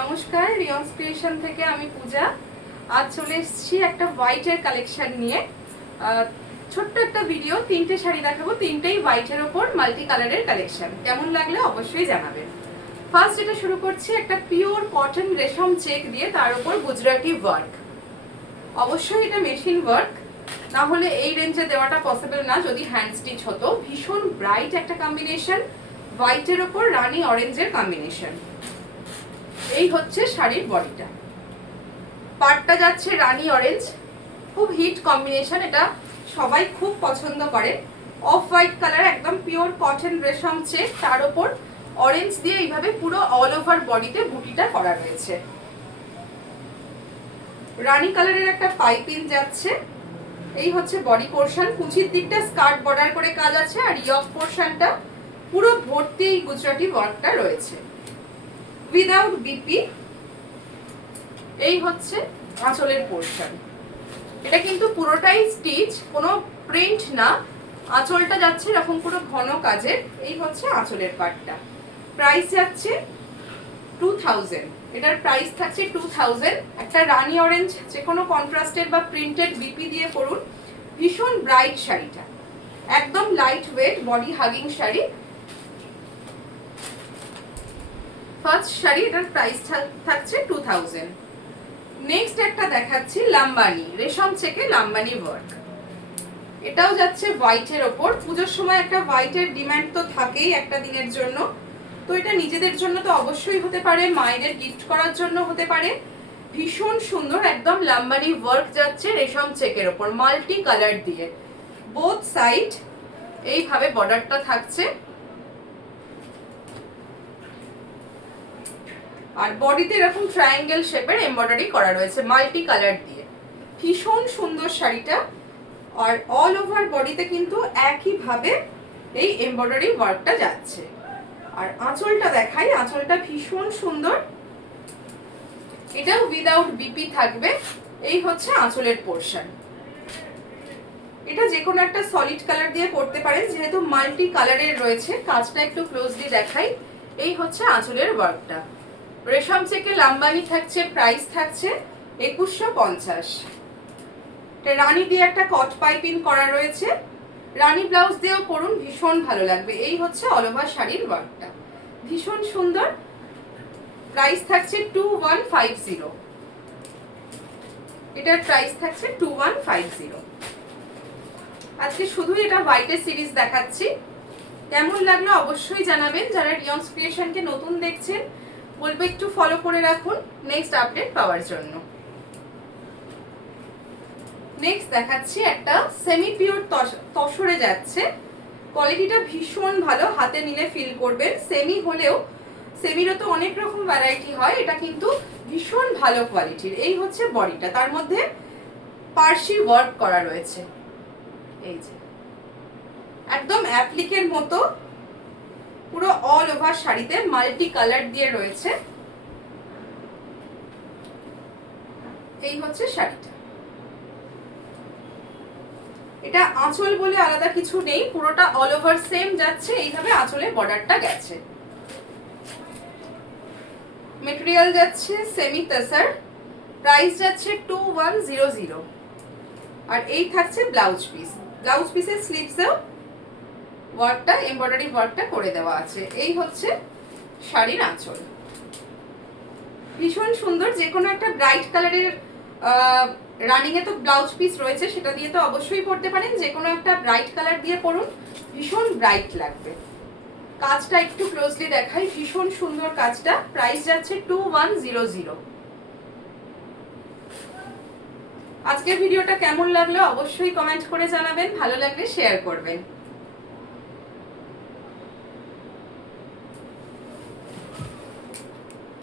নমস্কার, রিয়ন্স ক্রিয়েশন থেকে আমি পূজা। আজ চলে এসেছি একটা হোয়াইটের কালেকশন নিয়ে। ছোট্ট একটা ভিডিও, তিনটে শাড়ি দেখাবো, তিনটেই হোয়াইটের ওপর মাল্টি কালারের কালেকশন। কেমন লাগলে অবশ্যই জানাবেন। ফার্স্ট যেটা শুরু করছি, একটা পিওর কটন রেশম চেক দিয়ে তার উপর গুজরাটি ওয়ার্ক। অবশ্যই এটা মেশিন ওয়ার্ক, না হলে এই রেঞ্জে দেওয়াটা পসিবল না যদি হ্যান্ড স্টিচ হতো। ভীষণ ব্রাইট একটা কম্বিনেশন, হোয়াইটের ওপর রানী অরেঞ্জের কম্বিনেশন। এই হচ্ছে শাড়ির বডিটা, পাড়টা যাচ্ছে রানী অরেঞ্জ, খুব হিট কম্বিনেশন, এটা সবাই খুব পছন্দ করে। অফ হোয়াইট কালার, একদম পিওর কটন রেশম চেক, তার উপর অরেঞ্জ দিয়ে এইভাবে পুরো অল ওভার বডিতে বুটিটা করা রয়েছে। রানী কালারের একটা পাইপিং যাচ্ছে। এই হচ্ছে বডি পোর্শন, কুচির দিকটা স্কার্ট বর্ডার করে কাজ আছে, আর ইয়ক পোর্শনটা পুরো ভর্তি এই গুজরাটি ওয়ার্কটা রয়েছে উইদাউট বিপি। এই হচ্ছে আঁচলের পোর্শন, এটা কিন্তু পুরোটাই স্টিচ, কোনো প্রিন্ট না। আঁচলটা যাচ্ছে এরকম পুরো ঘন কাজের। এই হচ্ছে আঁচলের পার্টটা। প্রাইস যাচ্ছে 2000, এটার প্রাইস থাকছে 2000। একটা রানী অরেঞ্জ, যে কোনো কন্ট্রাস্টেড বা প্রিন্টেড বিপি দিয়ে পরুন। ভীষণ ব্রাইট শাড়িটা, একদম light weight body hugging sari. First sari, এটার প্রাইস থাকছে 2000। নেক্সট একটা দেখাচ্ছি লাম্বানি, রেশম চেকে লাম্বানি ওয়ার্ক। এটাও যাচ্ছে হোয়াইটের ওপর। পুজোর সময় একটা হোয়াইটের ডিমান্ড তো থাকেই একটা দিনের জন্য, তো এটা নিজেদের জন্য তো অবশ্যই হতে পারে, মায়েদের গিফট করার জন্য হতে পারে। ভীষণ সুন্দর একদম লাম্বানি ওয়ার্ক যাচ্ছে রেশম চেকের ওপর, মাল্টি কালার দিয়ে। বোথ সাইড এইভাবে বর্ডারটা থাকছে, আর বডিতে এরকম ট্রায়াঙ্গেল শেপের এমব্রয়ডারি করা রয়েছে মাল্টি কালার দিয়ে। ভীষণ সুন্দর শাড়িটা, আর অল ওভার বডিতে কিন্তু একইভাবে এই এমব্রয়ডারি ওয়ার্কটা যাচ্ছে। আর আঁচলটা দেখাই, আঁচলটা ভীষণ সুন্দর, এটাও উইদাউট বিপি থাকবে। এই হচ্ছে আঁচলের পোর্শন। এটা যে কোনো একটা সলিড কালার দিয়ে পরতে পারেন, যেহেতু মাল্টি কালারের রয়েছে। কাজটা একটু ক্লোজলি দেখাই। এই হচ্ছে আঁচলের ওয়ার্কটা। রেশম চেকে লাম্বানি থাকছে, প্রাইস থাকছে 2150। রানী দিয়ে একটা কট পাইপিং করা রয়েছে, রানী ব্লাউজ দিয়েও পরুন, ভীষণ ভালো লাগবে। এই হচ্ছে অল ওভার শাড়ির ওয়ার্কটা, ভীষণ সুন্দর। প্রাইস থাকছে 2150, এটার প্রাইস থাকছে 2150। আজকে শুধু এটা হোয়াইটের সিরিজ দেখাচ্ছি। কেমন লাগলো অবশ্যই জানাবেন। যারা রিয়ন্স ক্রিয়েশনকে নতুন দেখছেন, বলবো একটু ফলো করে রাখুন নেক্সট আপডেট পাওয়ার জন্য। নেক্সট দেখাচ্ছি একটা সেমি পিওর তসরে যাচ্ছে। কোয়ালিটিটা ভীষণ ভালো, হাতে নিলে ফিল করবেন। সেমি হলেও সেমিরও তো অনেক রকম ভ্যারাইটি হয়, এটা কিন্তু ভীষণ ভালো কোয়ালিটির। এই হচ্ছে বডিটা, তার মধ্যে পার্সি ওয়ার্ক করা রয়েছে। এই যে একদম অ্যাপ্লিকের মতো পুরো অল ওভার শাড়িতে মাল্টি কালার দিয়ে রয়েছে। এই হচ্ছে শাড়িটা। এটা আঁচল বলে আলাদা কিছু নেই, পুরোটা অল ওভার সেম যাচ্ছে। এইভাবে আঁচলে বর্ডারটা গেছে। মেটেরিয়াল যাচ্ছে সেমি তাসার, প্রাইস যাচ্ছে 2100। আর এই থাকছে ব্লাউজ পিস। ব্লাউজ পিসের স্লিভসেও ওয়ার্কটা, এমব্রয়ডারি ওয়ার্কটা করে দেওয়া আছে। এই হচ্ছে শাড়ির আঁচল, ভীষণ সুন্দর। যে কোনো একটা ব্রাইট কালারের রানিং এ তো ব্লাউজ পিস রয়েছে, সেটা দিয়ে তো অবশ্যই পরতে পারেন। যে কোনো একটা ব্রাইট কালার দিয়ে পরুন, ভীষণ ব্রাইট লাগবে। কাজটা একটু ক্লোজলি দেখাই, ভীষণ সুন্দর কাজটা। প্রাইস যাচ্ছে 2100। আজকের ভিডিওটা কেমন লাগলো অবশ্যই কমেন্ট করে জানাবেন, ভালো লাগলে শেয়ার করবেন।